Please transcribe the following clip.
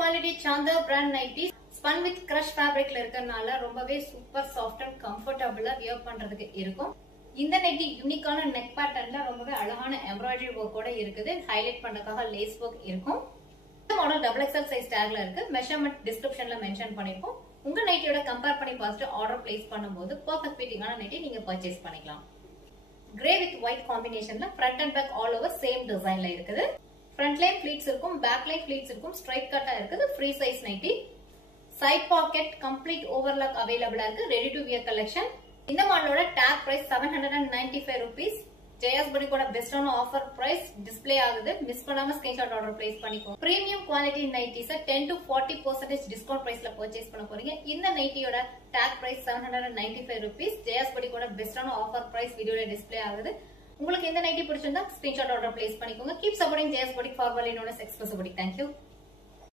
quality Chandra brand nighties spun with crush fabric ல இருக்கறனால ரொம்பவே சூப்பர் சாஃப்ட் அண்ட் கம்ஃபர்ட்டபிளா வியர் பண்றதுக்கு இருக்கும். இந்த நைட்டி யூனிக்கான நெக் பேட்டர்ன்ல ரொம்பவே அழகான எம்ப்ராய்டரி ஒர்க்கோட இருக்குது. ஹைலைட் பண்றதுக்காக லேஸ் ஒர்க் இருக்கும். இந்த மாடல் XXL சைஸ் டேக்ல இருக்கு. மெஷர்மென்ட் டிஸ்கிரிப்ஷன்ல மென்ஷன் பண்ணிருக்கோம். உங்க நைட்டியோட கம்பேர் பண்ணி பார்த்துட்டு ஆர்டர் பிளேஸ் பண்ணும்போது பெர்ஃபெக்ட் ஃபிட்டிங்கான நைட்டி நீங்க பர்ச்சேஸ் பண்ணிக்கலாம். கிரே வித் ஒயிட் காம்பினேஷன்ல front and back all over same டிசைன்ல இருக்குது. ஃப்ரண்ட் லைன் ஃபிளீட்ஸ் இருக்கும், பேக் லைன் ஃபிளீட்ஸ் இருக்கும், ஸ்ட்ரைட் கட்டா இருக்குது. Free size nighty. Side pocket complete overlock அவைலபிளா இருக்கு. Ready to wear collection. இந்த மாடலோட டாக் பிரைஸ் 795 rupees. ஜெயாஸ் பட்டிக்கோட பெஸ்டான ஆஃபர் பிரைஸ் டிஸ்ப்ளே ஆகுது. மிஸ் பண்ணாம ஸ்கிரீன்ஷாட் ஆர்டர் பிளேஸ் பண்ணிக்கோங்க. Premium quality nighties 10 to 40% discount பிரைஸ்ல பர்ச்சேஸ் பண்ண போறீங்க. இந்த நைட்டியோட டாக் பிரைஸ் 795 rupees. ஜெயாஸ் பட்டிக்கோட பெஸ்டான ஆஃபர் பிரைஸ் வீடியோல டிஸ்ப்ளே ஆகுது. உங்களுக்கு இந்த நைட்டி பிடிச்சிருந்தா ஸ்கிரீன்ஷாட் ஆர்டர் பிளேஸ் பண்ணிக்கோங்க. Keep supporting Jaya's batik for well known as exclusive batik. Thank you.